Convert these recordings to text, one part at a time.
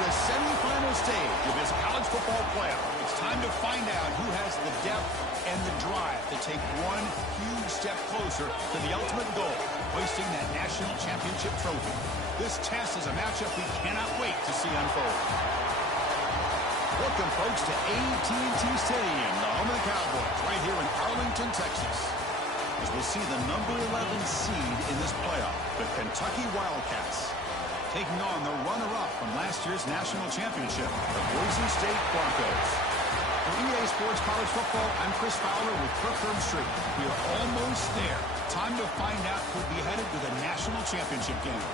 the semifinal stage of this college football playoff. It's time to find out who has the depth and the drive to take one huge step closer to the ultimate goal, hoisting that national championship trophy. This test is a matchup we cannot wait to see unfold. Welcome, folks, to AT&T Stadium, the home of the Cowboys, right here in Arlington, Texas. As we'll see the number 11 seed in this playoff, the Kentucky Wildcats, taking on the runner-up from last year's national championship, the Boise State Broncos. For EA Sports College Football, I'm Chris Fowler with Kirk Herbstreit. We are almost there. Time to find out who'll be headed to the national championship game.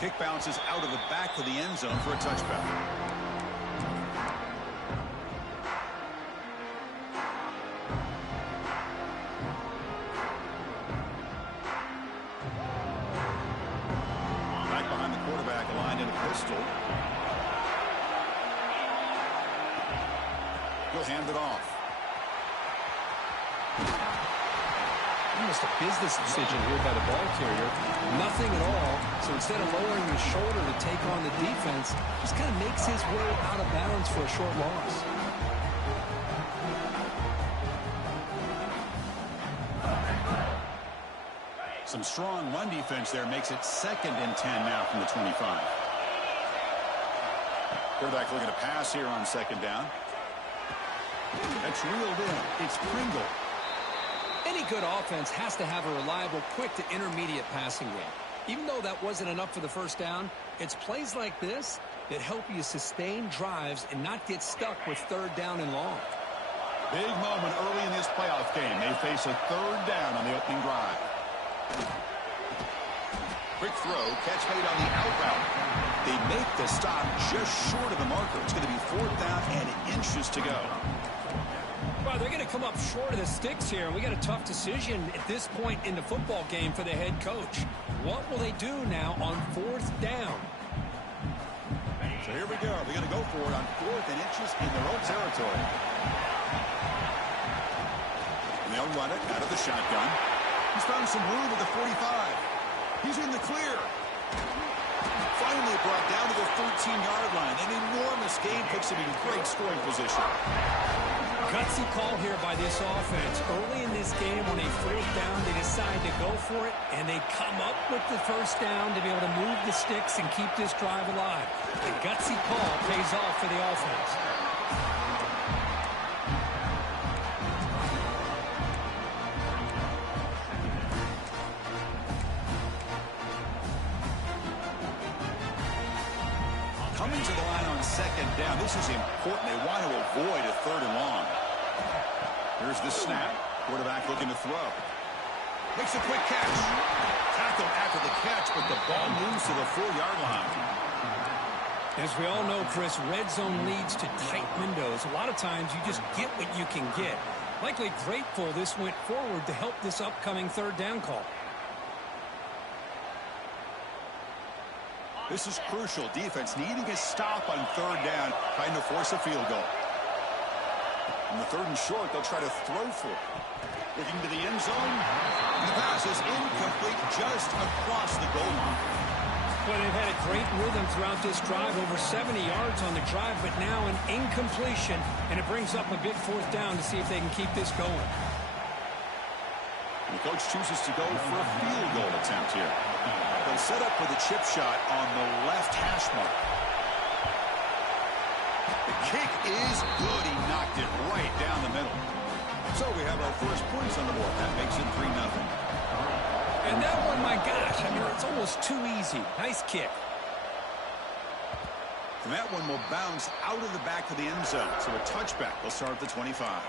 Kick bounces out of the back of the end zone for a touchback. Back behind the quarterback, aligned in a pistol. He'll hand it off. Almost a business decision here by the ball carrier. Nothing at all. So instead of lowering his shoulder to take on the defense, just kind of makes his way out of bounds for a short loss. Some strong run defense there makes it 2nd and 10 now from the 25. Quarterback looking to pass here on 2nd down. That's reeled in. It's Pringle. Any good offense has to have a reliable, quick to intermediate passing game. Even though that wasn't enough for the first down, it's plays like this that help you sustain drives and not get stuck with 3rd down and long. Big moment early in this playoff game. They face a 3rd down on the opening drive. Quick throw, catch made on the out route. They make the stop just short of the marker. It's going to be 4th down and inches to go. Well, they're going to come up short of the sticks here, and we got a tough decision at this point in the football game for the head coach. What will they do now on 4th down? So here we go. They're going to go for it on 4th and inches in their own territory. And they'll run it out of the shotgun. He's found some room at the 45. He's in the clear. Finally brought down to the 13-yard line. An enormous gain puts him in great scoring position. Gutsy call here by this offense. Early in this game, on a 4th down, they decide to go for it, and they come up with the 1st down to be able to move the sticks and keep this drive alive. The gutsy call pays off for the offense. Coming to the line on 2nd down, this is important. They want to avoid a 3rd and long. Here's the snap. Quarterback looking to throw. Makes a quick catch. Tackle after the catch, but the ball moves to the 4-yard line. As we all know, Chris, red zone leads to tight windows. A lot of times you just get what you can get. Likely grateful this went forward to help this upcoming 3rd down call. This is crucial. Defense needing a stop on 3rd down, trying to force a field goal. On the 3rd and short, they'll try to throw for it. Looking to the end zone. And the pass is incomplete just across the goal line. Well, they've had a great rhythm throughout this drive, over 70 yards on the drive, but now an incompletion, and it brings up a big 4th down to see if they can keep this going. And the coach chooses to go for a field goal attempt here. They'll set up for the chip shot on the left hash mark. The kick is good. He knocked it right down the middle. So we have our first points on the board. That makes it 3-0. And that one, my gosh, I mean, it's almost too easy. Nice kick. And that one will bounce out of the back of the end zone. So a touchback. They'll start at the 25.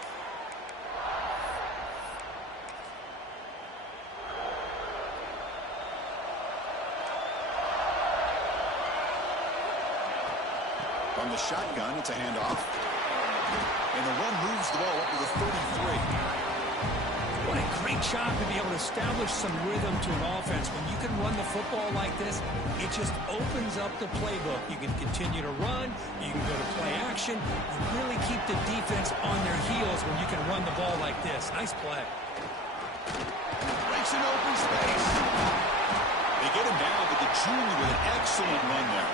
From the shotgun, it's a handoff. And the run moves the ball up to the 33. What a great job to be able to establish some rhythm to an offense. When you can run the football like this, it just opens up the playbook. You can continue to run, you can go to play action, and really keep the defense on their heels when you can run the ball like this. Nice play. Breaks an open space. They get him down, but the junior with an excellent run there.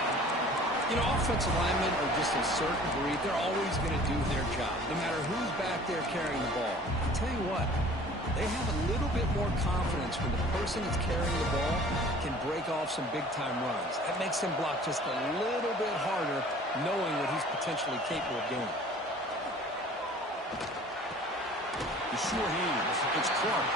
You know, offensive linemen are just a certain breed. They're always going to do their job, no matter who's back there carrying the ball. I tell you what, they have a little bit more confidence when the person that's carrying the ball can break off some big-time runs. That makes him block just a little bit harder, knowing what he's potentially capable of doing. The sure hands. It's Clark.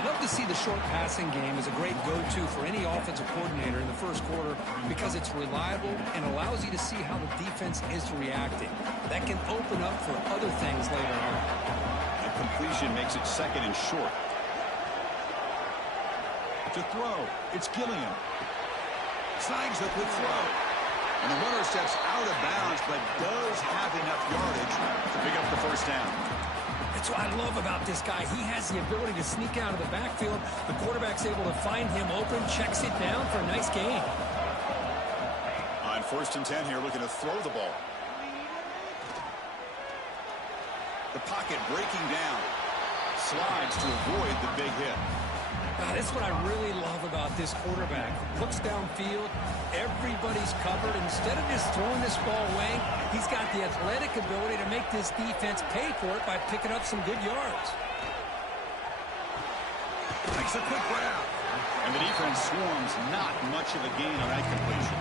Love to see the short passing game as a great go-to for any offensive coordinator in the first quarter because it's reliable and allows you to see how the defense is reacting. That can open up for other things later on. The completion makes it second and short. To throw, it's Gilliam. Snags the quick throw. And the runner steps out of bounds but does have enough yardage to pick up the first down. That's what I love about this guy. He has the ability to sneak out of the backfield. The quarterback's able to find him open, checks it down for a nice gain. On 1st and 10 here, looking to throw the ball. The pocket breaking down. Slides to avoid the big hit. That's what I really love about this quarterback. Looks downfield, everybody's covered. Instead of just throwing this ball away, he's got the athletic ability to make this defense pay for it by picking up some good yards. Takes a quick grab. And the defense swarms, not much of a gain on that completion.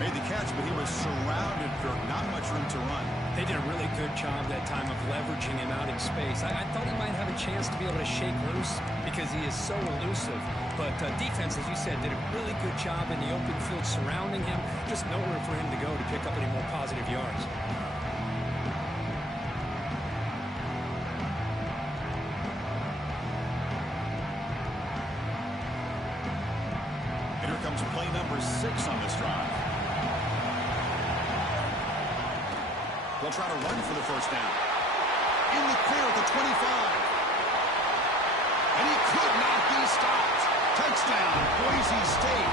Made the catch, but he was surrounded for not much room to run. They did a really good job that time of leveraging him out in space. I thought he might have a chance to be able to shake loose because he is so elusive. But defense, as you said, did a really good job in the open field surrounding him. Just nowhere for him to go to pick up any more positive yards. Here comes play number 6 on this drive. They'll try to run for the first down. In the clear at the 25. And he could not be stopped. Touchdown, Boise State.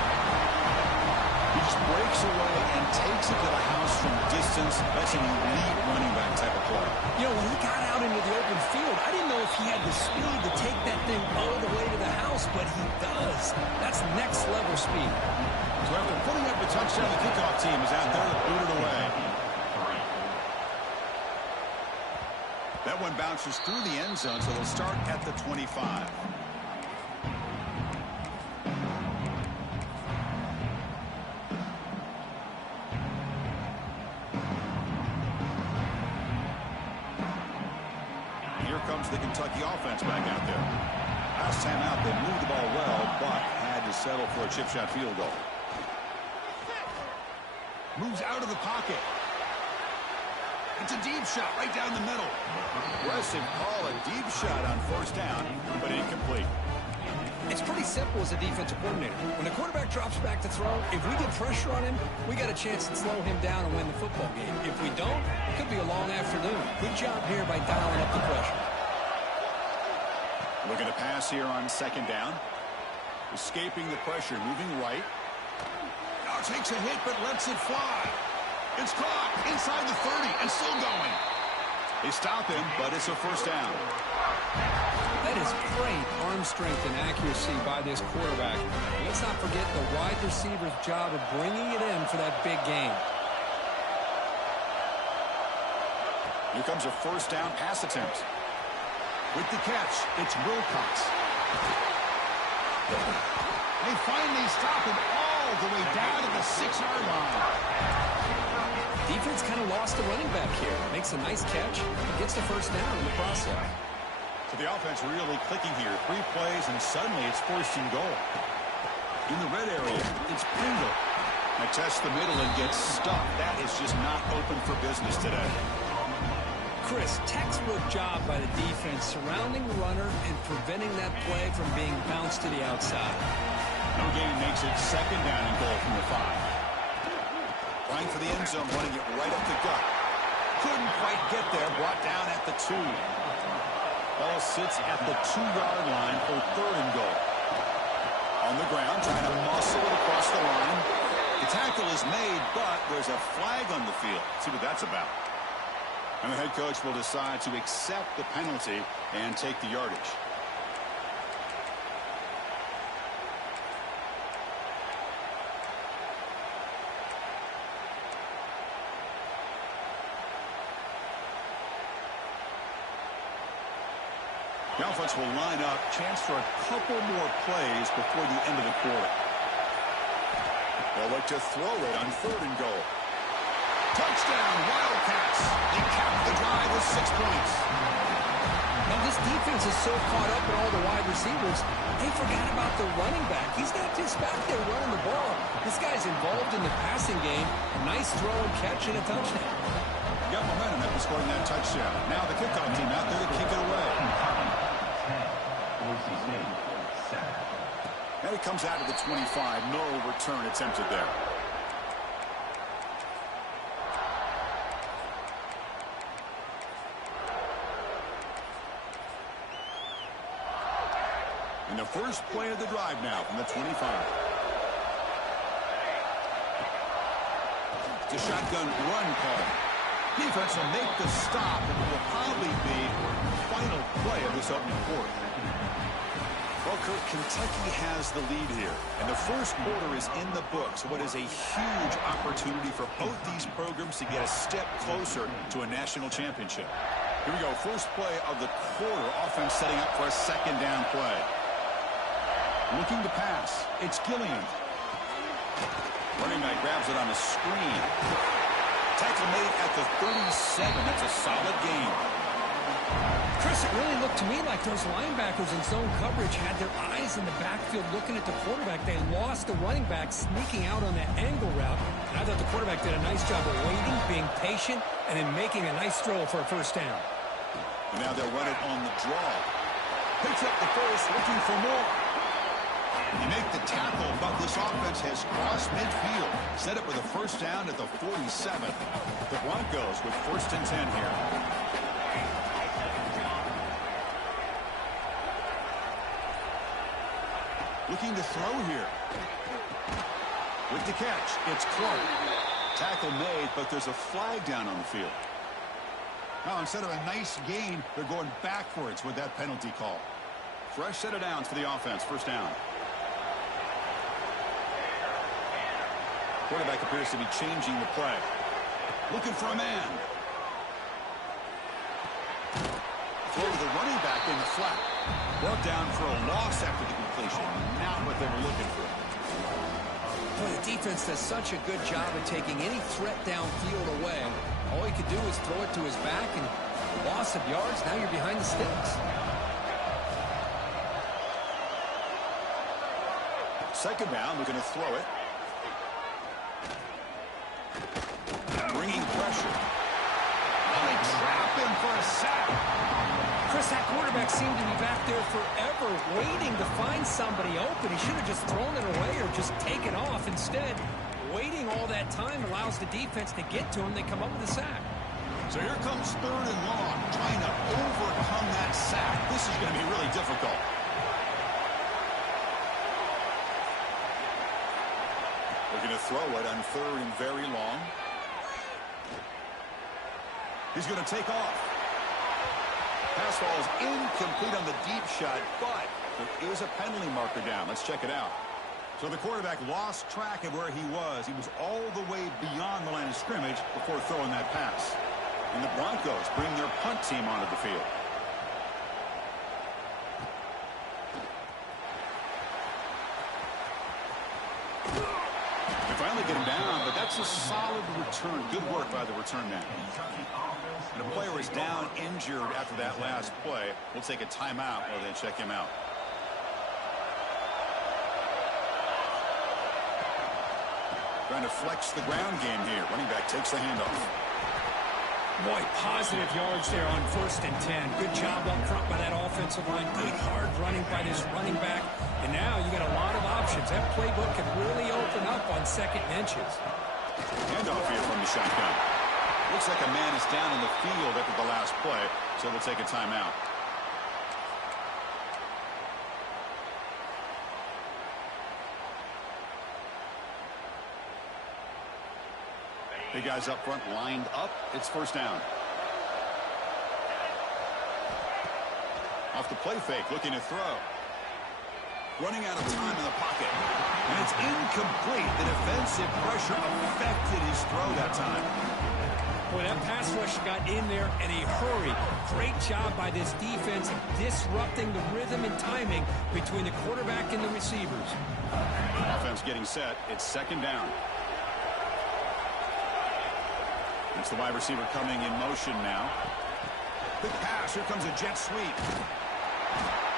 He just breaks away and takes it to the house from distance. That's an elite running back type of play. You know, when he got out into the open field, I didn't know if he had the speed to take that thing all the way to the house, but he does. That's next level speed. So after putting up a touchdown, the kickoff team is out there to boot it away. That one bounces through the end zone, so they'll start at the 25. Here comes the Kentucky offense back out there. Last time out, they moved the ball well, but had to settle for a chip shot field goal. Moves out of the pocket. It's a deep shot right down the middle. Aggressive call, a deep shot on first down, but incomplete. It's pretty simple as a defensive coordinator. When the quarterback drops back to throw, if we get pressure on him, we got a chance to slow him down and win the football game. If we don't, it could be a long afternoon. Good job here by dialing up the pressure. Looking to pass here on second down. Escaping the pressure, moving right. Now takes a hit, but lets it fly. It's caught inside the 30 and still going. They stop him, but it's a first down. That is great arm strength and accuracy by this quarterback. Let's not forget the wide receiver's job of bringing it in for that big game. Here comes a first down pass attempt. With the catch, it's Wilcox. They finally stop him all the way down to the 6-yard line. Defense kind of lost the running back here. Makes a nice catch and gets the first down in the process. So the offense really clicking here. 3 plays, and suddenly it's first and goal. In the red area, it's Pringle. Now tests the middle and gets stuck. That is just not open for business today. Chris, textbook job by the defense surrounding the runner and preventing that play from being bounced to the outside. No gain makes it second down and goal from the 5. Trying for the end zone, running it right up the gut. Couldn't quite get there. Brought down at the 2. Ball sits at the 2-yard line for 3rd and goal. On the ground, trying to muscle it across the line. The tackle is made, but there's a flag on the field. Let's see what that's about. And the head coach will decide to accept the penalty and take the yardage. The offense will line up. Chance for a couple more plays before the end of the quarter. They'll look to throw it on 3rd and goal. Touchdown, Wildcats. They capped the drive with 6 points. Now, this defense is so caught up in all the wide receivers, they forgot about the running back. He's not just back there running the ball. This guy's involved in the passing game. A nice throw and catch and a touchdown. Got momentum after scoring that touchdown. Now the kickoff team out there to kick it away. Boise St. And it comes out of the 25. No return attempted there. And the first play of the drive now from the 25. It's a shotgun run call. Defense will make the stop, and it will probably be the final play of this opening quarter. Well, Kurt, Kentucky has the lead here, and the first quarter is in the books. What is a huge opportunity for both these programs to get a step closer to a national championship. Here we go, first play of the quarter. Offense setting up for a 2nd down play. Looking to pass. It's Gilliam. Running back grabs it on the screen. Tackle made at the 37. That's a solid gain. Chris, it really looked to me like those linebackers in zone coverage had their eyes in the backfield looking at the quarterback. They lost the running back sneaking out on that angle route. And I thought the quarterback did a nice job of waiting, being patient, and then making a nice throw for a 1st down. And now they'll run it on the draw. Picks up the first, looking for more. You make the tackle, but this offense has crossed midfield. Set up with a 1st down at the 47. The Broncos with 1st and 10 here. Looking to throw here. With the catch, it's Clark. Tackle made, but there's a flag down on the field. Now, instead of a nice gain, they're going backwards with that penalty call. Fresh set of downs for the offense. 1st down. Quarterback appears to be changing the play. Looking for a man. Throw to the running back in the flat. Brought down for a loss after the completion. Not what they were looking for. Boy, the defense does such a good job of taking any threat downfield away. All he could do is throw it to his back, and loss of yards, now you're behind the sticks. 2nd down, looking to throw it. Bringing pressure. And they trap him for a sack. Chris, that quarterback seemed to be back there forever waiting to find somebody open. He should have just thrown it away or just taken off. Instead, waiting all that time allows the defense to get to him. They come up with a sack. So here comes 3rd and long, trying to overcome that sack. This is going to be really difficult. We're going to throw it on 3rd and very long. He's going to take off. Pass ball is incomplete on the deep shot, but there is a penalty marker down. Let's check it out. So the quarterback lost track of where he was. He was all the way beyond the line of scrimmage before throwing that pass. And the Broncos bring their punt team onto the field. They finally get him down, but that's a solid return. Good work by the return man. And a player is down injured after that last play. We'll take a timeout while they check him out. Trying to flex the ground game here. Running back takes the handoff. Boy, positive yards there on 1st and 10. Good job up front by that offensive line. Good hard running by this running back. And now you got a lot of options. That playbook can really open up on 2nd and inches. Handoff here from the shotgun. Looks like a man is down in the field after the last play, so we'll take a timeout. Big guys up front lined up. It's first down. Off the play fake, looking to throw. Running out of time in the pocket. And it's incomplete. The defensive pressure affected his throw that time. Boy, that pass rush got in there in a hurry. Great job by this defense of disrupting the rhythm and timing between the quarterback and the receivers. Offense getting set. It's second down. It's the wide receiver coming in motion now. Big pass. Here comes a jet sweep.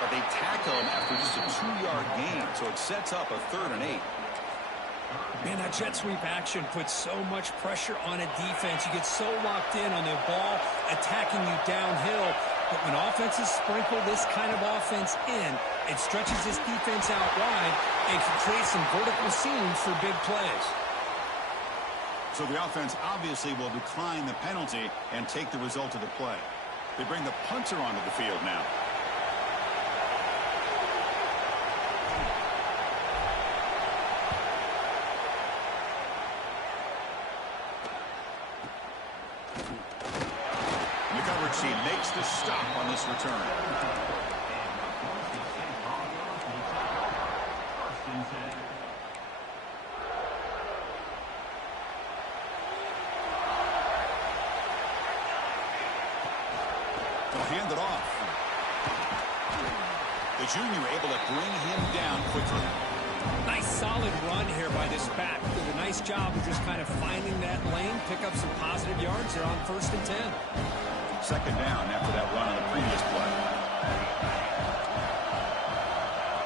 But they tackle him after just a 2-yard gain, so it sets up a 3rd and 8. Man, that jet sweep action puts so much pressure on a defense. You get so locked in on the ball attacking you downhill. But when offenses sprinkle this kind of offense in, it stretches this defense out wide and can create some vertical seams for big plays. So the offense obviously will decline the penalty and take the result of the play. They bring the punter onto the field now. The coverage team makes the stop on this return. They'll hand it off. The junior able to bring him down quickly. Nice solid run here by this back. Did a nice job of just kind of finding that lane, pick up some positive yards there on 1st and 10. Second down after that run on the previous play.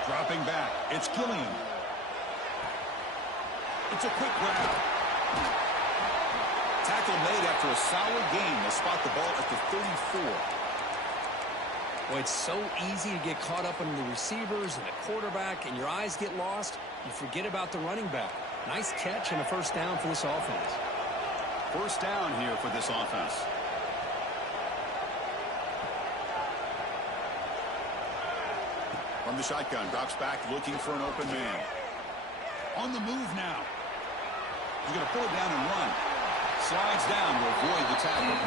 Dropping back. It's Gilliam. It's a quick grab. Tackle made after a solid gain. They spot the ball at the 34. Boy, it's so easy to get caught up in the receivers and the quarterback, and your eyes get lost. You forget about the running back. Nice catch and a first down for this offense. First down here for this offense. From the shotgun, drops back looking for an open man. On the move now. He's going to pull it down and run. Slides down to avoid the tackle.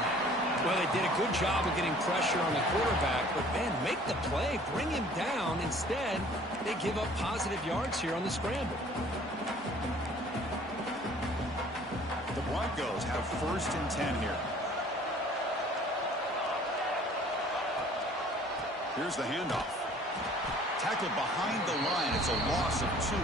Well, they did a good job of getting pressure on the quarterback, but, man, make the play, bring him down. Instead, they give up positive yards here on the scramble. The Broncos have 1st and 10 here. Here's the handoff. Tackled behind the line. It's a loss of 2.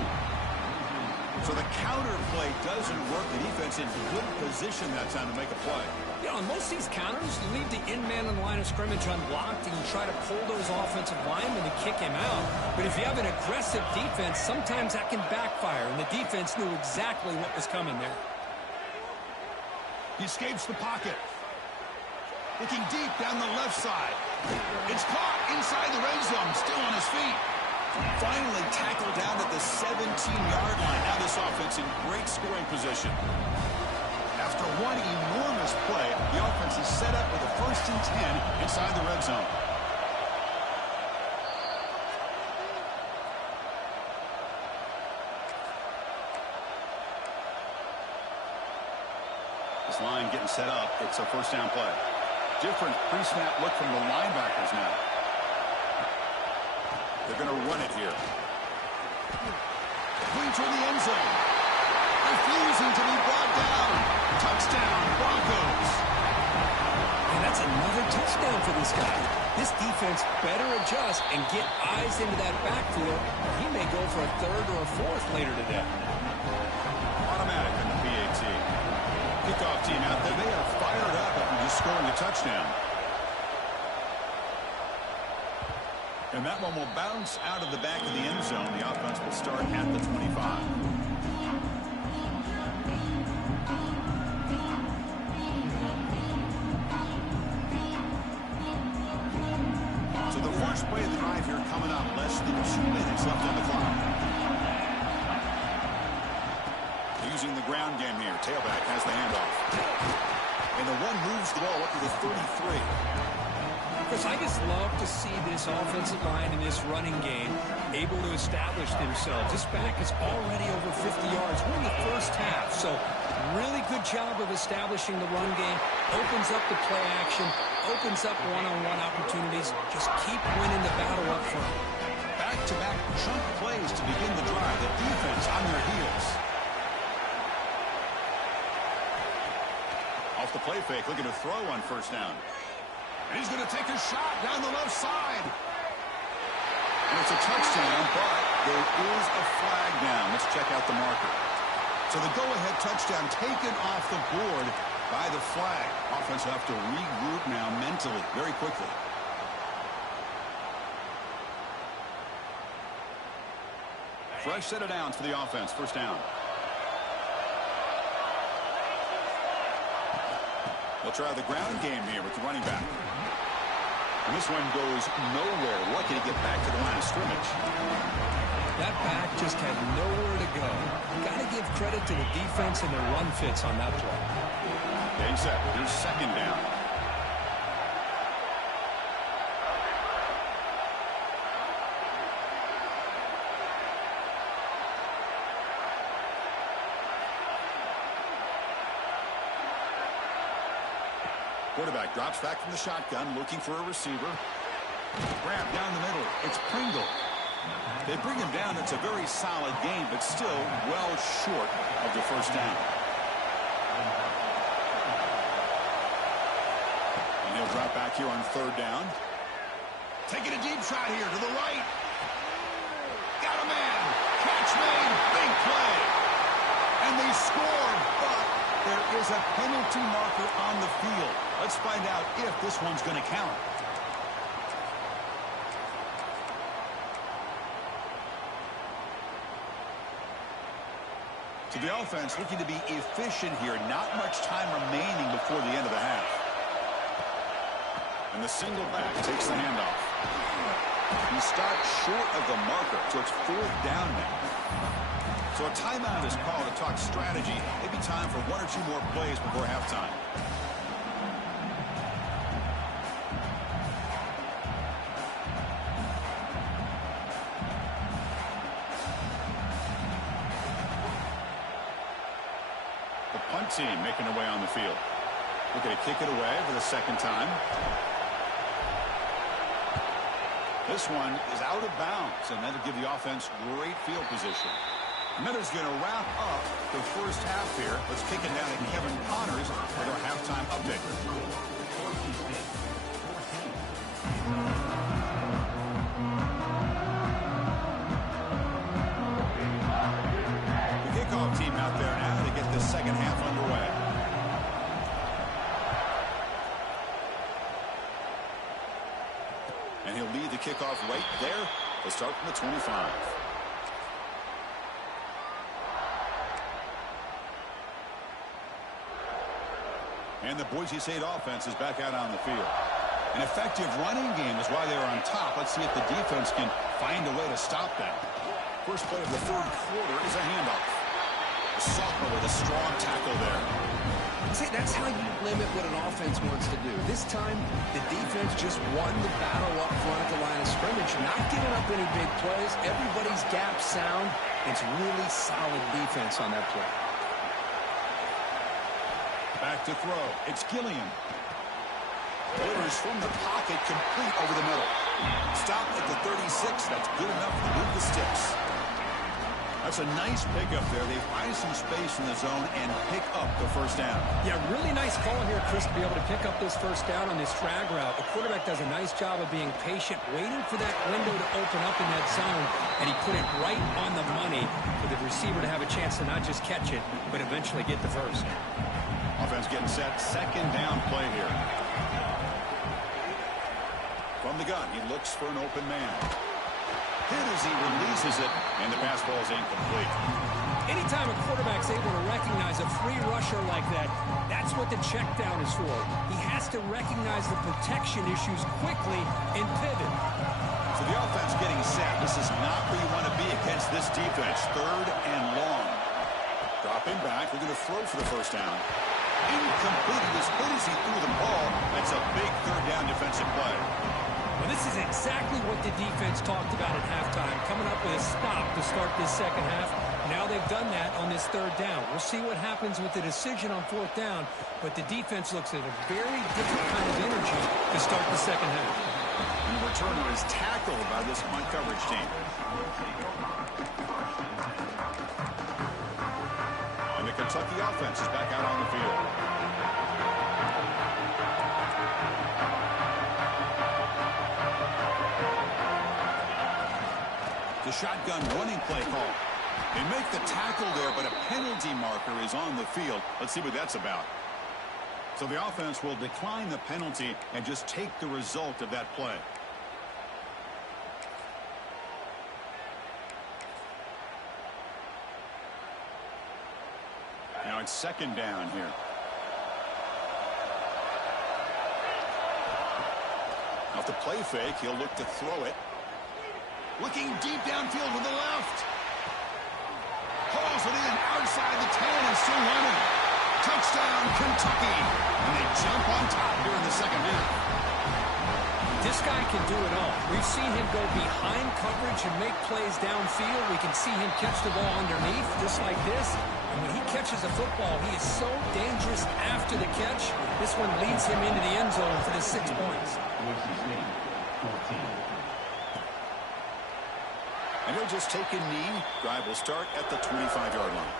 So the counter play doesn't work. The defense in good position that time to make a play. You know, on most of these counters, you leave the in-man on the line of scrimmage unblocked and you try to pull those offensive linemen to kick him out. But if you have an aggressive defense, sometimes that can backfire, and the defense knew exactly what was coming there. He escapes the pocket. Looking deep down the left side. It's caught inside the red zone, still on his feet. Finally tackled down at the 17-yard line. Now this offense in great scoring position. After one enormous play, the offense is set up with a 1st and 10 inside the red zone. This line getting set up. It's a first down play. Different pre-snap look from the linebackers now. They're going to run it here. Going toward the end zone. Refusing to be brought down. Touchdown, Broncos. And that's another touchdown for this guy. This defense better adjust and get eyes into that backfield. He may go for a 3rd or a 4th later today. Automatic in the PAT. Kickoff team out there. They are fired up after just scoring a touchdown. And that one will bounce out of the back of the end zone. The offense will start at the 25. So the first play of the drive here coming up. Less than 2 minutes left on the clock. Using the ground game here. Tailback has the handoff. And the one moves the ball up to the 33. Chris, I just love to see this offensive line in this running game able to establish themselves. This back is already over 50 yards. We're in the first half, so really good job of establishing the run game. Opens up the play action, opens up one-on-one opportunities. Just keep winning the battle up front. Back-to-back chunk plays to begin the drive. The defense on their heels. Off the play fake, looking to throw on first down. And he's going to take a shot down the left side. And it's a touchdown, but there is a flag down. Let's check out the marker. So the go-ahead touchdown taken off the board by the flag. Offense will have to regroup now mentally very quickly. Fresh set of downs for the offense. First down. They'll try the ground game here with the running back. And this one goes nowhere. Lucky to get back to the line of scrimmage. That back just had nowhere to go. Got to give credit to the defense and their run fits on that play. Game set. Here's second down. Quarterback drops back from the shotgun, looking for a receiver. Grab down the middle. It's Pringle. They bring him down. It's a very solid game, but still well short of the first down. And he'll drop back here on third down. Taking a deep shot here to the right. Got a man. Catch made. Big play. And they scored, but there is a penalty marker on the field. Let's find out if this one's going to count. So the offense looking to be efficient here. Not much time remaining before the end of the half. And the single back takes the handoff. He stopped short of the marker, so it's fourth down now. So a timeout is called to talk strategy. Maybe time for one or two more plays before halftime. The punt team making their way on the field. Looking to kick it away for the second time. This one is out of bounds, and that'll give the offense great field position. And that is going to wrap up the first half here. Let's kick it down to Kevin Connors with our halftime update. The kickoff team out there now to get this second half underway. And he'll lead the kickoff right there. We'll start from the 25. And the Boise St offense is back out on the field. An effective running game is why they're on top. Let's see if the defense can find a way to stop that. First play of the third quarter is a handoff. The sophomore with a strong tackle there. See, that's how you limit what an offense wants to do. This time, the defense just won the battle up front at the line of scrimmage, not giving up any big plays. Everybody's gap sound. It's really solid defense on that play. Back to throw. It's Gilliam. Delivers from the pocket, complete over the middle. Stopped at the 36. That's good enough to move the sticks. That's a nice pickup there. They find some space in the zone and pick up the first down. Yeah, really nice call here, Chris, to be able to pick up this first down on this drag route. The quarterback does a nice job of being patient, waiting for that window to open up in that zone, and he put it right on the money for the receiver to have a chance to not just catch it, but eventually get the first. Offense getting set. Second down play here. From the gun, he looks for an open man. Hit as he releases it, and the pass ball is incomplete. Anytime a quarterback's able to recognize a free rusher like that, that's what the check down is for. He has to recognize the protection issues quickly and pivot. So the offense getting set. This is not where you want to be against this defense. Third and long. Dropping back. We're going to throw for the first down. Incomplete. He was hit as he threw the ball. That's a big third down defensive play. Well, this is exactly what the defense talked about at halftime, coming up with a stop to start this second half. Now they've done that on this third down. We'll see what happens with the decision on fourth down, but the defense looks at a very different kind of energy to start the second half. And the returner is tackled by this punt coverage team. And the Kentucky offense is back out on the field. The shotgun running play call. They make the tackle there, but a penalty marker is on the field. Let's see what that's about. So the offense will decline the penalty and just take the result of that play. Now it's second down here. Off the play fake, he'll look to throw it. Looking deep downfield with the left. Pulls it in outside the 10 and still running. Touchdown, Kentucky. And they jump on top here in the second half. This guy can do it all. We've seen him go behind coverage and make plays downfield. We can see him catch the ball underneath, just like this. And when he catches a football, he is so dangerous after the catch. This one leads him into the end zone for the 6 points. Boise St, 14. And he'll just take a knee. Drive will start at the 25-yard line.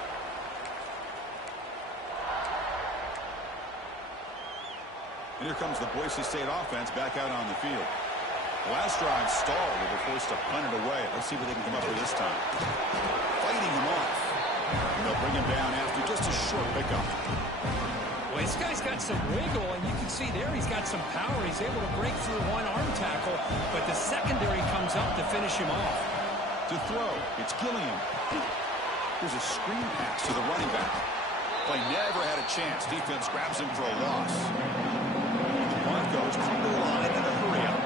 And here comes the Boise State offense back out on the field. The last drive stalled. They were forced to punt it away. Let's see what they can come up with this time. Fighting him off. And they'll bring him down after just a short pickup. Well, this guy's got some wiggle, and you can see there he's got some power. He's able to break through one arm tackle, but the secondary comes up to finish him off. To throw, it's Gilliam. There's a screen pass to the running back. Play never had a chance. Defense grabs him for a loss. And the Broncos come to the line in a hurry-up.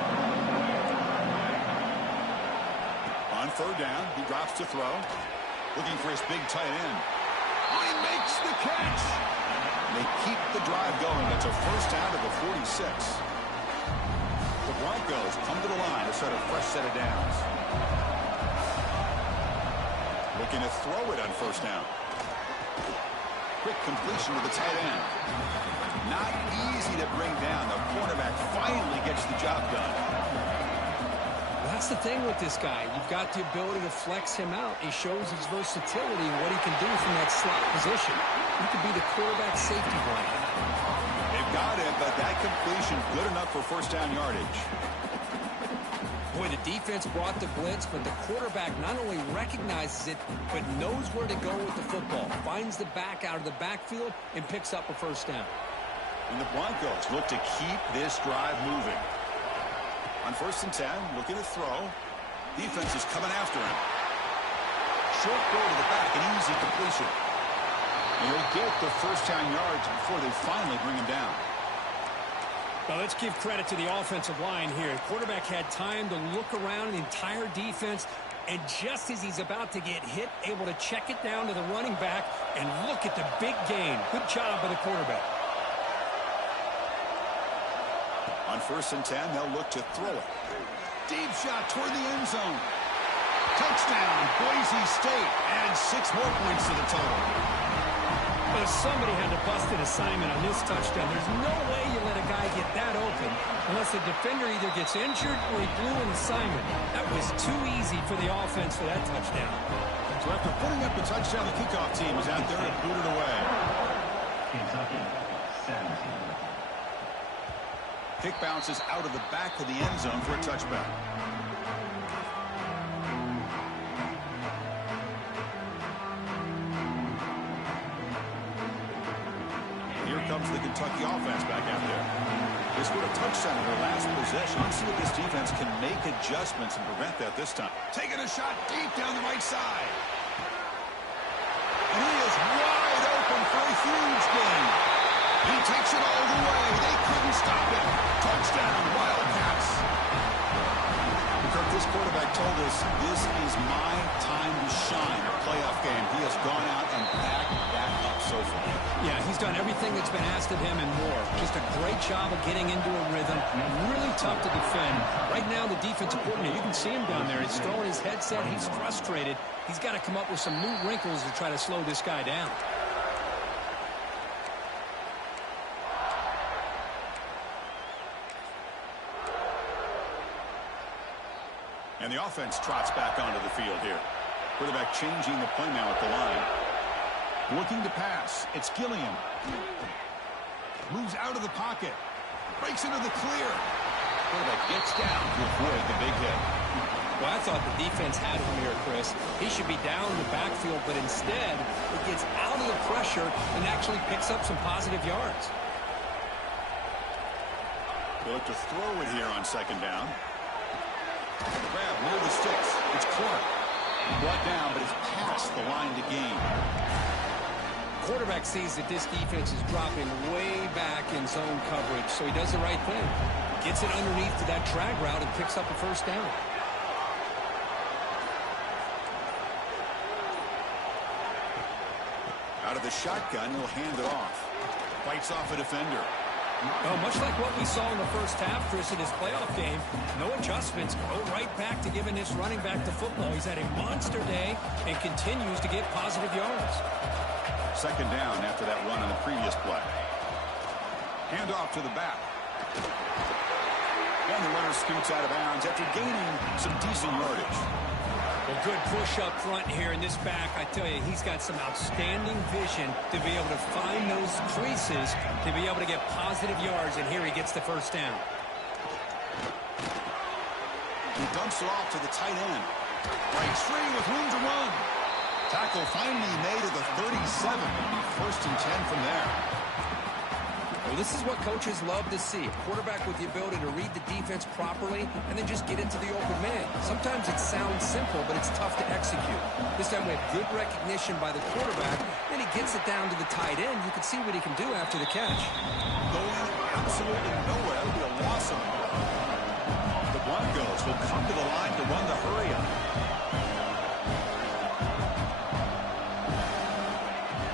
On third down, he drops to throw. Looking for his big tight end. Oh, he makes the catch. They keep the drive going. That's a first down to the 46. The Broncos come to the line to start a fresh set of downs. Looking to throw it on first down. Quick completion to the tight end. Not easy to bring down. The cornerback finally gets the job done. Well, that's the thing with this guy. You've got the ability to flex him out. He shows his versatility and what he can do from that slot position. He could be the quarterback safety blanket. They've got it, but that completion good enough for first down yardage. Boy, the defense brought the blitz, but the quarterback not only recognizes it, but knows where to go with the football. Finds the back out of the backfield and picks up a first down. And the Broncos look to keep this drive moving. On first and 10, looking to throw. Defense is coming after him. Short throw to the back, an easy completion. And he'll get the first down yards before they finally bring him down. Well, let's give credit to the offensive line here. The quarterback had time to look around the entire defense, and just as he's about to get hit, able to check it down to the running back, and look at the big gain. Good job by the quarterback. On first and 10, they'll look to throw it. Deep shot toward the end zone. Touchdown, Boise State. Adds 6 more points to the total. Well, somebody had to bust an assignment on this touchdown. There's no way you let a guy get that open unless the defender either gets injured or he blew an assignment. That was too easy for the offense for that touchdown. So after putting up the touchdown, the kickoff team is out there and boot it away. Kentucky, 17. Kick bounces out of the back of the end zone for a touchback. Here comes the Kentucky offense back out there. They scored a touchdown in their last possession. Let's see if this defense can make adjustments and prevent that this time. Taking a shot deep down the right side. And he is wide open for a huge gain. He takes it all the way. They couldn't stop it. Touchdown, Wildcats. Kirk, this quarterback told us this is my time to shine. A playoff game. He has gone out and backed that up so far. Yeah, he's done everything that's been asked of him and more. Just a great job of getting into a rhythm. Really tough to defend. Right now, the defensive coordinator, you can see him down there. He's throwing his headset. He's frustrated. He's got to come up with some new wrinkles to try to slow this guy down. And the offense trots back onto the field here. Quarterback changing the play now at the line. Looking to pass. It's Gilliam. Moves out of the pocket. Breaks into the clear. Quarterback gets down to avoid the big hit. Well, I thought the defense had him here, Chris. He should be down in the backfield, but instead, it gets out of the pressure and actually picks up some positive yards. They look to throw it here on second down. Grab near the sticks. It's Clark. Brought down, but it's past the line to gain. Quarterback sees that this defense is dropping way back in zone coverage, so he does the right thing. Gets it underneath to that drag route and picks up a first down. Out of the shotgun, he'll hand it off. Fights off a defender. Oh, much like what we saw in the first half, Chris, in his playoff game, no adjustments. Go right back to giving this running back the football. He's had a monster day and continues to get positive yards. Second down after that run on the previous play. Hand off to the back. And the runner scoots out of bounds after gaining some decent yardage. Well, good push up front here in this back. I tell you, he's got some outstanding vision to be able to find those creases, to be able to get positive yards, and here he gets the first down. He dumps it off to the tight end. Breaks free with room to run. Tackle finally made at the 37. First and 10 from there. Well, this is what coaches love to see. A quarterback with the ability to read the defense properly and then just get into the open man. Sometimes it sounds simple, but it's tough to execute. This time we have good recognition by the quarterback. Then he gets it down to the tight end. You can see what he can do after the catch. Going absolutely nowhere. That'll be a loss of him. The Broncos will come to the line to run the hurry up.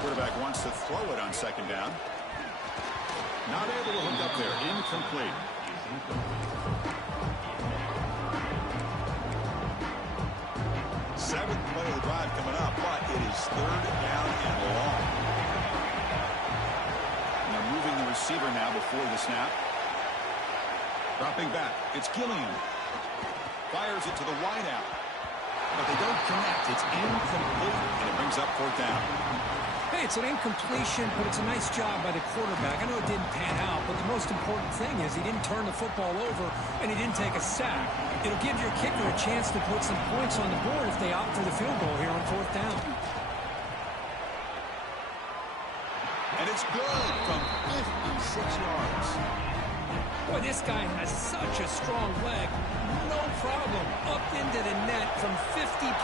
Quarterback wants to throw it on second down. Not able to hook up there. Incomplete. Seventh play of the drive coming up, but it is third down and long. And they're moving the receiver now before the snap. Dropping back. It's Gilliam. Fires it to the wideout. But they don't connect. It's incomplete, and it brings up fourth down. Hey, it's an incompletion, but it's a nice job by the quarterback. I know it didn't pan out, but the most important thing is he didn't turn the football over, and he didn't take a sack. It'll give your kicker a chance to put some points on the board if they opt for the field goal here on fourth down. And it's good from 56 yards. Boy, this guy has such a strong leg. No problem. Up into the net from 50+.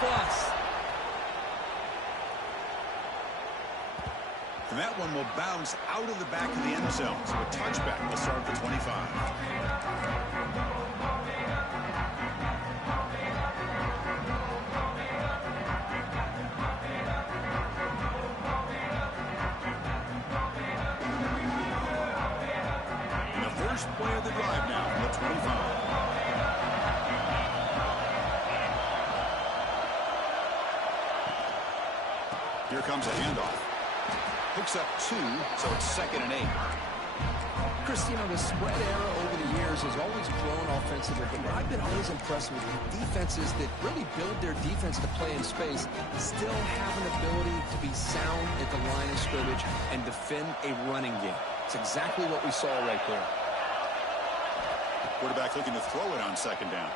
And that one will bounce out of the back of the end zone. So a touchback will start for 25. And the first play of the drive now from the 25. Here comes a handoff. Picks up 2, so it's 2nd and 8. Chris, you know, the spread era over the years has always grown offensively, but I've been always impressed with defenses that really build their defense to play in space, still have an ability to be sound at the line of scrimmage and defend a running game. It's exactly what we saw right there. Quarterback looking to throw it on second down.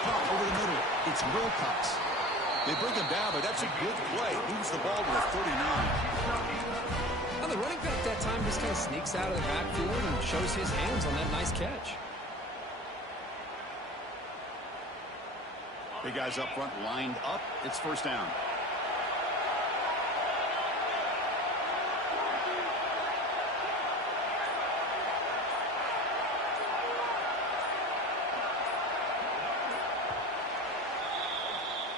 Pop over the middle. It's Wilcox. They bring him down, but that's a good play. Moves the ball to the 39. Well, the running back that time just kind of sneaks out of the backfield and shows his hands on that nice catch. Big guys up front lined up. It's first down.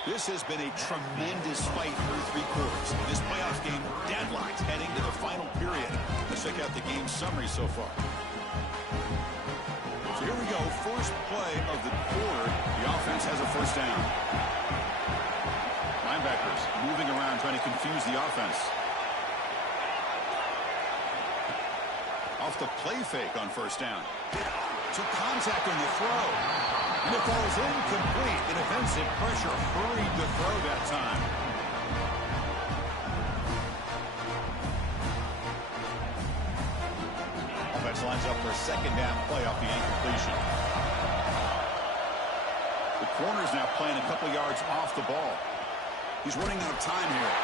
This has been a tremendous fight through 3 quarters. This playoff game, deadlocked heading summary so far. So here we go. First play of the quarter. The offense has a first down. Linebackers moving around trying to confuse the offense. Off the play fake on first down. Took contact on the throw. And it falls incomplete. The defensive pressure hurried the throw that time. Offense lines up for a second down play off the incompletion. The corner's now playing a couple yards off the ball. He's running out of time here.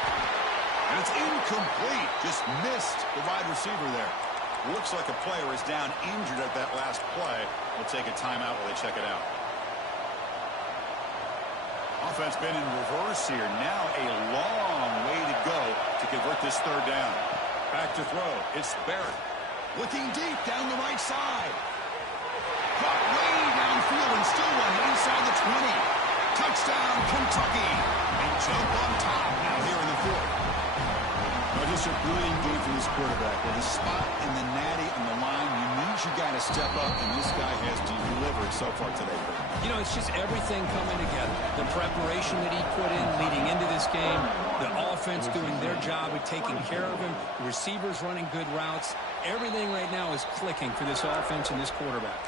And it's incomplete. Just missed the wide receiver there. Looks like a player is down injured at that last play. We'll take a timeout while they check it out. Offense been in reverse here. Now a long way to go to convert this third down. Back to throw. It's Barrett. Looking deep down the right side. Caught way downfield and still one inside the 20. Touchdown, Kentucky. They jump on top now here in the fourth. Just a brilliant game from this quarterback. With a spot in the natty on the line, you need your guy to step up, and this guy has delivered so far today. You know, it's just everything coming together. The preparation that he put in leading into this game, the offense doing their job of taking care of him, the receivers running good routes. Everything right now is clicking for this offense and this quarterback.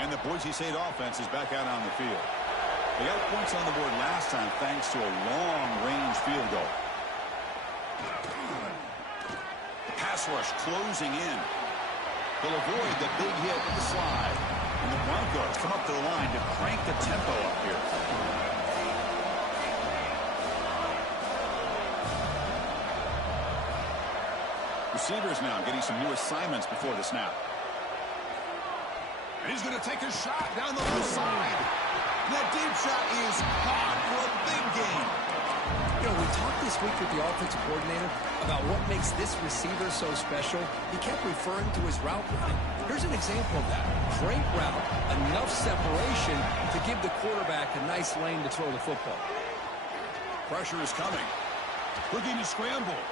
And the Boise St offense is back out on the field. They got points on the board last time thanks to a long-range field goal. The pass rush closing in. They'll avoid the big hit with the slide. And the Broncos come up to the line to crank the tempo up here. Receivers now getting some new assignments before the snap. And he's going to take a shot down the left side. That deep shot is caught for a big gain. You know, we talked this week with the offensive coordinator about what makes this receiver so special. He kept referring to his route running. Here's an example of that. Great route, enough separation to give the quarterback a nice lane to throw the football. Pressure is coming. Looking to scramble.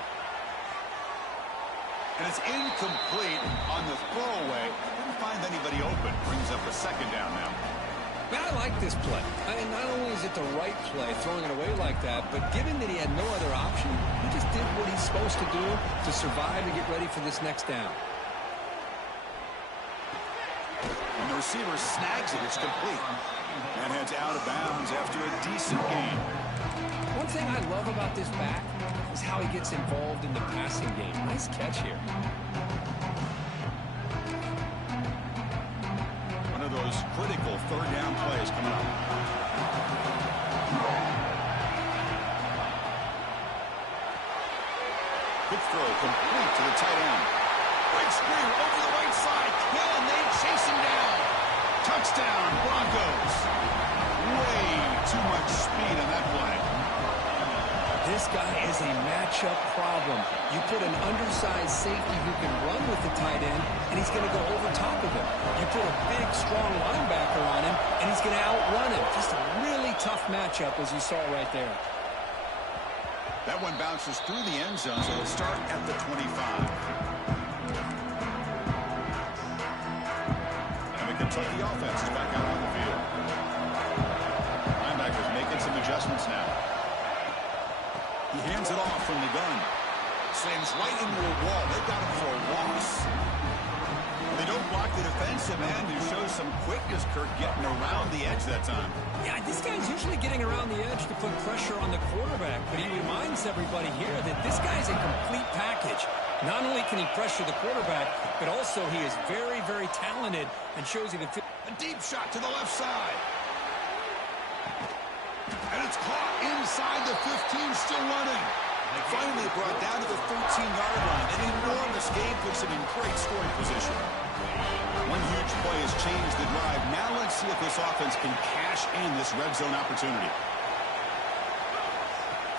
And it's incomplete on the throwaway. Didn't find anybody open. Brings up a second down now. Man, I like this play. Not only is it the right play, throwing it away like that, but given that he had no other option, he just did what he's supposed to do to survive and get ready for this next down. And the receiver snags it. It's complete. And heads out of bounds after a decent game. One thing I love about this back is how he gets involved in the passing game. Nice catch here. Those critical third down plays coming up. Quick throw complete to the tight end. Great screen over the right side. Can they chase him down? Touchdown, Broncos. Way too much speed on that play. This guy is a matchup problem. You put an undersized safety who can run with the tight end, and he's going to go over top of him. You put a big, strong linebacker on him, and he's going to outrun him. Just a really tough matchup, as you saw right there. That one bounces through the end zone, so they'll start at the 25. And the Kentucky offense is back out on the field. Linebackers making some adjustments now. He hands it off from the gun. Slams right into a wall. They got him for a loss. They don't block the defensive end, who shows some quickness, Kirk, getting around the edge that time. Yeah, this guy's usually getting around the edge to put pressure on the quarterback, but he reminds everybody here that this guy's a complete package. Not only can he pressure the quarterback, but also he is very, very talented and shows you the... A deep shot to the left side. And it's caught inside the 15, still running. And finally brought down to the 13-yard line. An enormous game puts him in great scoring position. One huge play has changed the drive. Now let's see if this offense can cash in this red zone opportunity.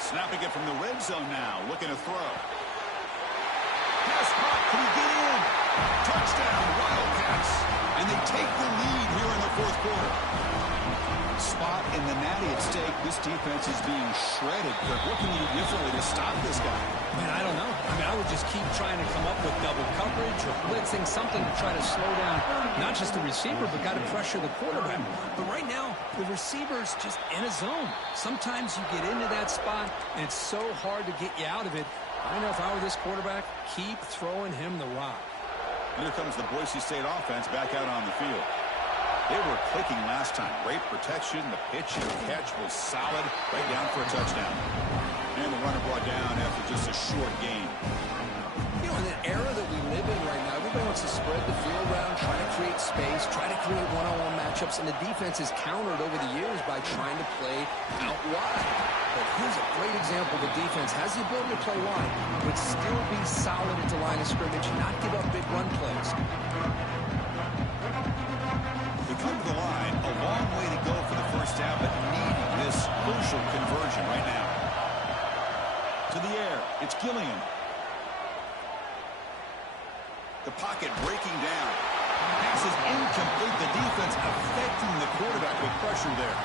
Snapping it from the red zone now. Looking to throw. Pass caught. Can he get in? Touchdown, Wildcats. And they take the lead here in the fourth quarter. spot in the natty at stake. This defense is being shredded. Kirk, what can you do differently to stop this guy? Man, I don't know. I mean, I would just keep trying to come up with double coverage or blitzing, something to try to slow down not just the receiver, but got to pressure the quarterback. But right now, the receiver's just in a zone. Sometimes you get into that spot, and it's so hard to get you out of it. I know if I were this quarterback, keep throwing him the rock. Here comes the Boise State offense back out on the field. They were clicking last time. Great protection. The pitch and catch was solid. Right down for a touchdown. And the runner brought down after just a short gain. You know, in the era that we live in right now, everybody wants to spread the field around, try to create space, try to create one-on-one matchups, and the defense is countered over the years by trying to play out wide. But here's a great example. The defense has the ability to play wide, but still be solid at the line of scrimmage, not give up big run plays. Come to the line, a long way to go for the first down, but needing this crucial conversion right now. To the air, it's Gilliam. The pocket breaking down. Pass is incomplete. The defense affecting the quarterback with pressure there.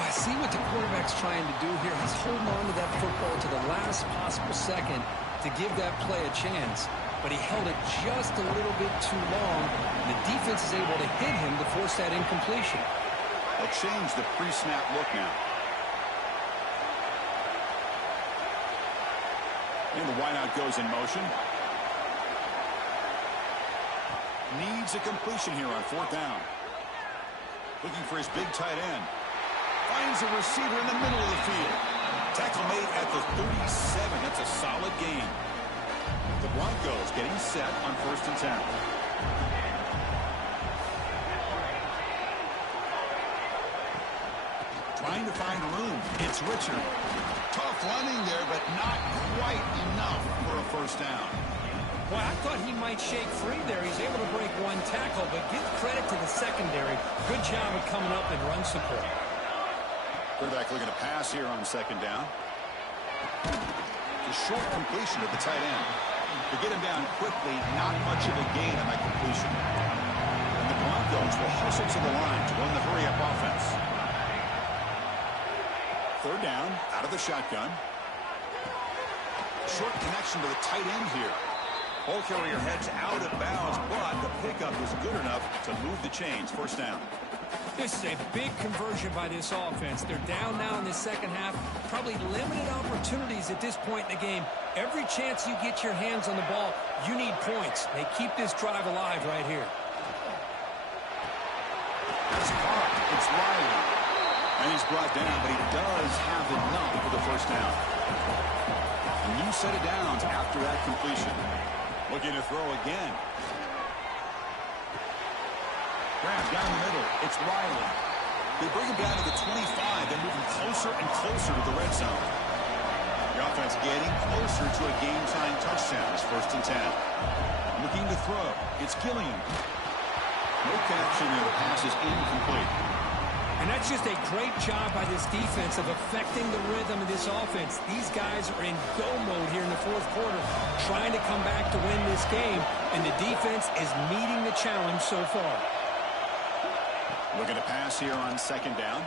Well, I see what the quarterback's trying to do here. He's holding on to that football to the last possible second to give that play a chance. But he held it just a little bit too long. The defense is able to hit him to force that incompletion. They'll change the pre-snap look now. And the wideout goes in motion. Needs a completion here on fourth down. Looking for his big tight end. Finds a receiver in the middle of the field. Tackle made at the 37. That's a solid gain. The Broncos getting set on 1st and 10. Trying to find room. It's Richard. Tough running there, but not quite enough for a first down. Well, I thought he might shake free there. He's able to break one tackle, but give credit to the secondary. Good job of coming up and run support. Quarterback looking to pass here on 2nd down. A short completion of the tight end. To get him down quickly, not much of a gain on that completion. And the Broncos will hustle to the line to run the hurry-up offense. 3rd down, out of the shotgun. Short connection to the tight end here. Ball carrier heads out of bounds, but the pickup was good enough to move the chains. 1st down. This is a big conversion by this offense. They're down now in the second half. Probably limited opportunities at this point in the game. Every chance you get your hands on the ball, you need points. They keep this drive alive right here. It's caught. It's Riley. And he's brought down, but he does have enough for the first down. A new set of downs after that completion. Looking to throw again. Grab down the middle. It's Riley. They bring him down to the 25. They're moving closer and closer to the red zone. The offense getting closer to a game-time touchdown. It's 1st and 10. Looking to throw. It's Gilliam. No connection there. The pass is incomplete. And that's just a great job by this defense of affecting the rhythm of this offense. These guys are in go mode here in the 4th quarter, trying to come back to win this game, and the defense is meeting the challenge so far. Looking to pass here on 2nd down.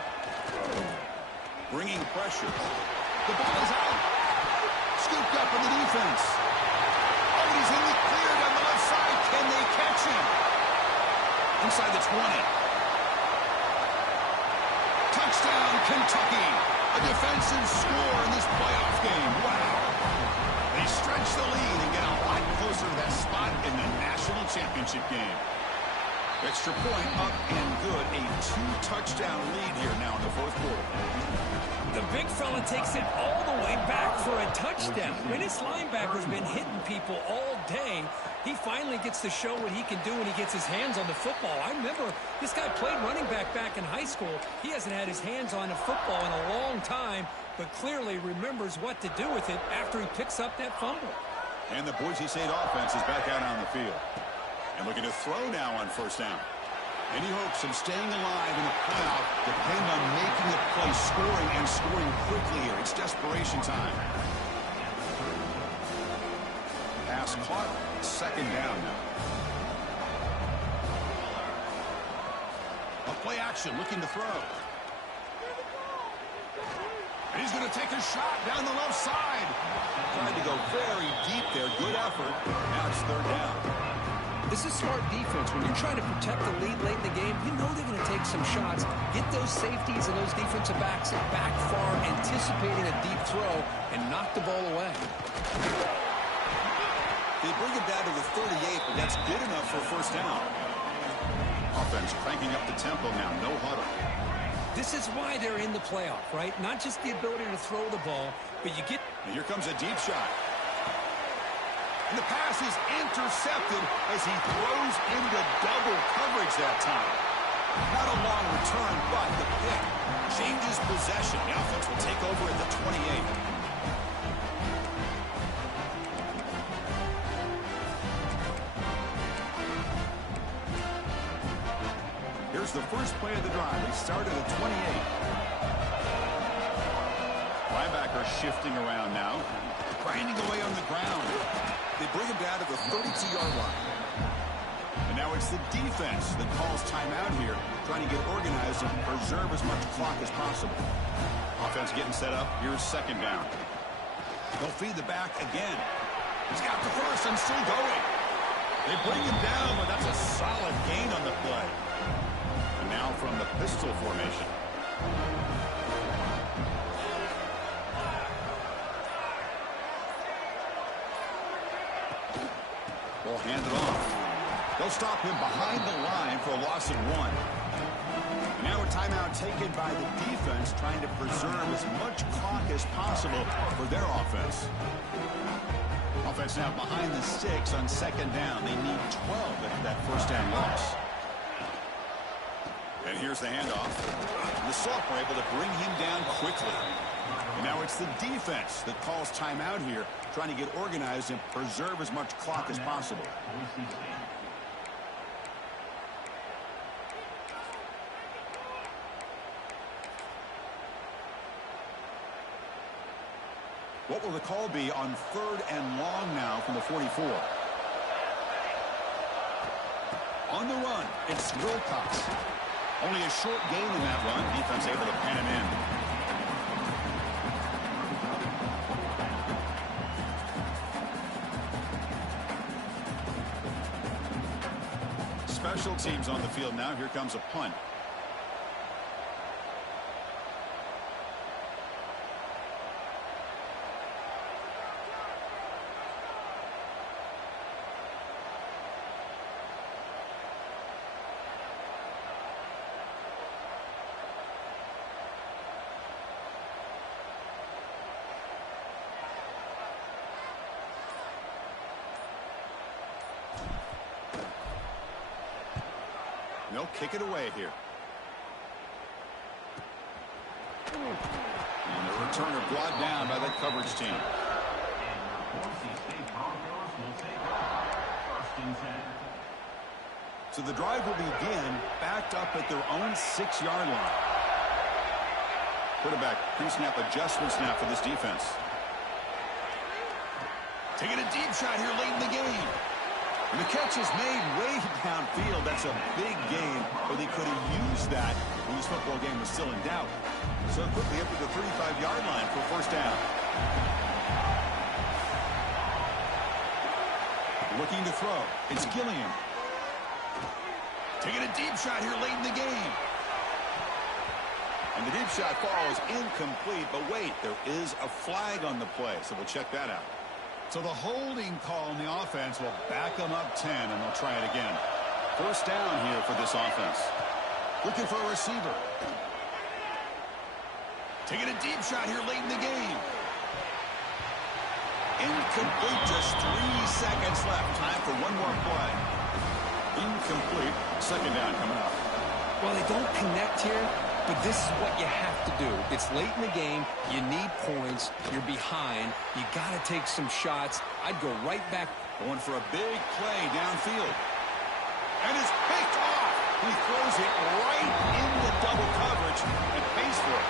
Bringing pressure. The ball is out. Scooped up in the defense. Oh, he's in the clear down the left side. Can they catch him? Inside the 20. Touchdown, Kentucky. A defensive score in this playoff game. Wow. They stretch the lead and get a lot closer to that spot in the national championship game. Extra point up and good. A 2-touchdown lead here now in the 4th quarter. The big fella takes it all the way back for a touchdown. I mean, this linebacker's been hitting people all day. He finally gets to show what he can do when he gets his hands on the football. I remember this guy played running back in high school. He hasn't had his hands on a football in a long time, but clearly remembers what to do with it after he picks up that fumble. And the Boise St offense is back out on the field. And looking to throw now on 1st down. Any hopes of staying alive in the playoff depend on making a play, scoring, and scoring quickly here. It's desperation time. Pass caught. 2nd down now. A play action, looking to throw. And he's going to take a shot down the left side. Tried to go very deep there. Good effort. Now it's third down. This is smart defense. When you're trying to protect the lead late in the game, you know they're going to take some shots, get those safeties and those defensive backs back far, anticipating a deep throw, and knock the ball away. They bring it down to the 38, but that's good enough for a first down. Offense cranking up the tempo now. No huddle. This is why they're in the playoff, right? Not just the ability to throw the ball, but you get... And here comes a deep shot. And the pass is intercepted as he throws into double coverage that time. Not a long return, but the pick changes possession. The offense will take over at the 28. Here's the first play of the drive. They start at the 28. Linebacker shifting around now. Grinding away on the ground. They bring him down to the 32-yard line. And now it's the defense that calls timeout here, trying to get organized and preserve as much clock as possible. Offense getting set up. Here's second down. They'll feed the back again. He's got the first and still going. They bring him down, but that's a solid gain on the play. And now from the pistol formation. Will hand it off. They'll stop him behind the line for a loss of 1. And now a timeout taken by the defense, trying to preserve as much clock as possible for their offense. Offense now behind the sticks on second down. They need 12 after that first down loss. And here's the handoff. The Soft were able to bring him down quickly. And now it's the defense that calls timeout here, trying to get organized and preserve as much clock as possible. What will the call be on third and long now from the 44? On the run, it's Wilcox. Only a short gain in that run. Defense able to pen him in. Special teams on the field now. Here comes a punt. They'll kick it away here. And the returner brought down by the coverage team. Boise St will take first and 10. So the drive will begin backed up at their own 6-yard line. Quarterback pre-snap adjustments now for this defense. Taking a deep shot here late in the game. And the catch is made way downfield. That's a big gain, but they could have used that when this football game was still in doubt. So quickly up to the 35-yard line for first down. Looking to throw. It's Gilliam. Taking a deep shot here late in the game. And the deep shot falls incomplete, but wait, there is a flag on the play, so we'll check that out. So the holding call on the offense will back them up 10, and they'll try it again. First down here for this offense. Looking for a receiver. Taking a deep shot here late in the game. Incomplete, just 3 seconds left. Time for one more play. Incomplete. Second down coming up. Well, they don't connect here, but this is what you have to do. It's late in the game. You need points. You're behind. You got to take some shots. I'd go right back. Going for a big play downfield. And it's picked off. He throws it right into double coverage and pays for it.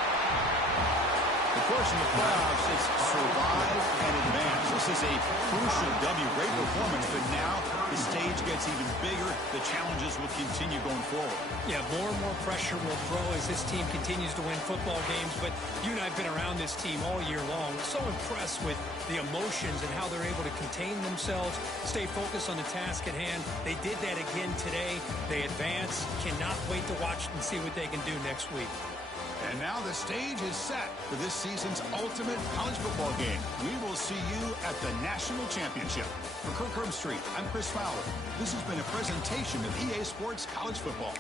Of course, in the playoffs, it's survive and advance. This This is a crucial W. Great performance, but now the stage gets even bigger. The challenges will continue going forward. Yeah, more and more pressure will grow as this team continues to win football games. But you and I have been around this team all year long. So impressed with the emotions and how they're able to contain themselves, stay focused on the task at hand. They did that again today. They advance. Cannot wait to watch and see what they can do next week. And now the stage is set for this season's ultimate college football game. We will see you at the National Championship. For Kirk Herbstreit, I'm Chris Fowler. This has been a presentation of EA Sports College Football.